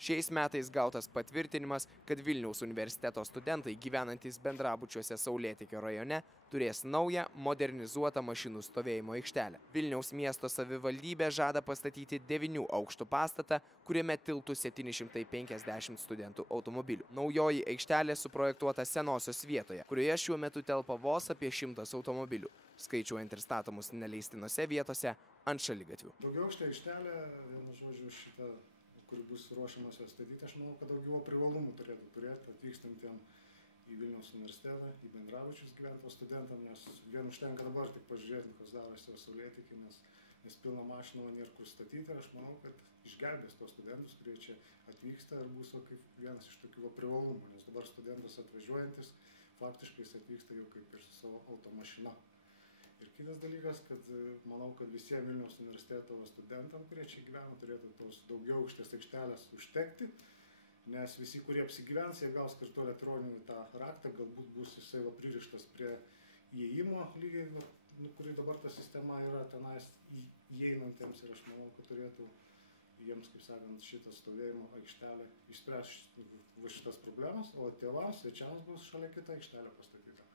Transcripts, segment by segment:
Šiais metais gautas patvirtinimas, kad Vilniaus universiteto studentai gyvenantys bendrabučiuose Saulėtekio rajone turės naują modernizuotą mašinų stovėjimo aikštelę. Vilniaus miesto savivaldybė žada pastatyti 9 aukštų pastatą, kuriame tilptų 750 studentų automobilių. Naujoji aikštelė suprojektuota senosios vietoje, kurioje šiuo metu telpa vos apie 100 automobilių, skaičiuojant ir statomus neleistinose vietose ant šaligatvių. Daugiaaukštė aikštelė, vienu žodžiu, šitą, kuri bus ruošiamas ją statyti, aš manau, kad daugiau privalumų turėtų turėti atvykstantiem į Vilniaus universitetą, į bendrabučius gyventojų studentam, nes vien užtenka dabar tik pažiūrėti, kas darosi Saulėteky, nes pilna mašina nėra kur statyti, ir aš manau, kad išgelbės tos studentus, kurie čia atvyksta, ir bus kaip vienas iš tokių privalumų, nes dabar studentas atvažiuojantis faktiškai jis atvyksta jau kaip ir su savo automašina. Ir kitas dalykas, kad manau, kad visiems Vilniaus universiteto studentam, kurie čia gyvena, turėtų tos daugiaaukštės aikštelės užtekti, nes visi, kurie apsigyvens, jie gaus kartu elektroninį tą raktą, galbūt bus jisai pririštas prie įėjimo lygiai, kuri dabar ta sistema yra tenais įeinantiems, ir aš manau, kad turėtų jiems, kaip sakant, šitą stovėjimo aikštelę išspręs šitas problemas, o tėvams, svečiams bus šalia kita aikštelė pastatyta,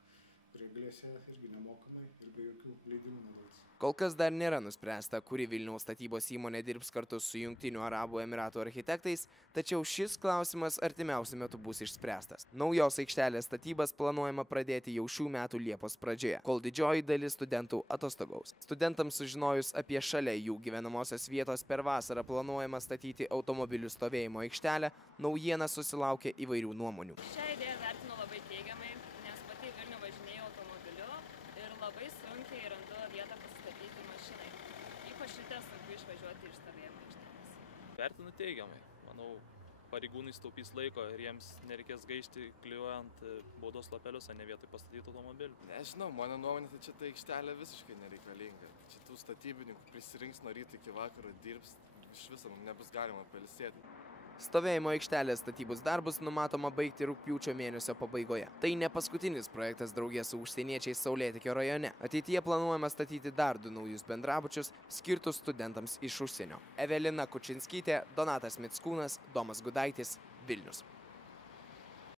kurie galės irgi nemokamai ir be jokių leidimų naudotis. Kol kas dar nėra nuspręsta, kuri Vilniaus statybos įmonė dirbs kartu su Jungtinių Arabų Emiratų architektais, tačiau šis klausimas artimiausiu metu bus išspręstas. Naujos aikštelės statybas planuojama pradėti jau šių metų Liepos pradžioje, kol didžioji dalis studentų atostogaus. Studentams sužinojus apie šalia jų gyvenamosios vietos per vasarą planuojama statyti automobilių stovėjimo aikštelę, naujiena susilaukė įvairių nuomonių. Šią idėją vertinu labai teigiamai, nes pati Vilnių važinėjau automobiliu ir labai sunkiai randu vietą pasistatyti mašinai. Ypač ryte sunku išvažiuoti iš stovėjimo aikštelės. Vertinu teigiamai. Manau, pareigūnai sutaupys laiko ir jiems nereikės gaišti klijuojant baudos lapelius, o ne vietoj pastatyti automobilių. Nežinau, mano nuomonė, tai čia ta aikštelė visiškai nereikalinga. Čia tų statybininkų prisirinks nuo ryto iki vakaro, dirbs, iš viso nebus galima pailsėti. Stovėjimo aikštelės statybos darbus numatoma baigti rugpjūčio mėnesio pabaigoje. Tai ne paskutinis projektas draugė su užsieniečiais Saulėtekio rajone. Ateityje planuojama statyti dar 2 naujus bendrabučius, skirtus studentams iš užsienio. Evelina Kučinskytė, Donatas Mickūnas, Domas Gudaitis, Vilnius.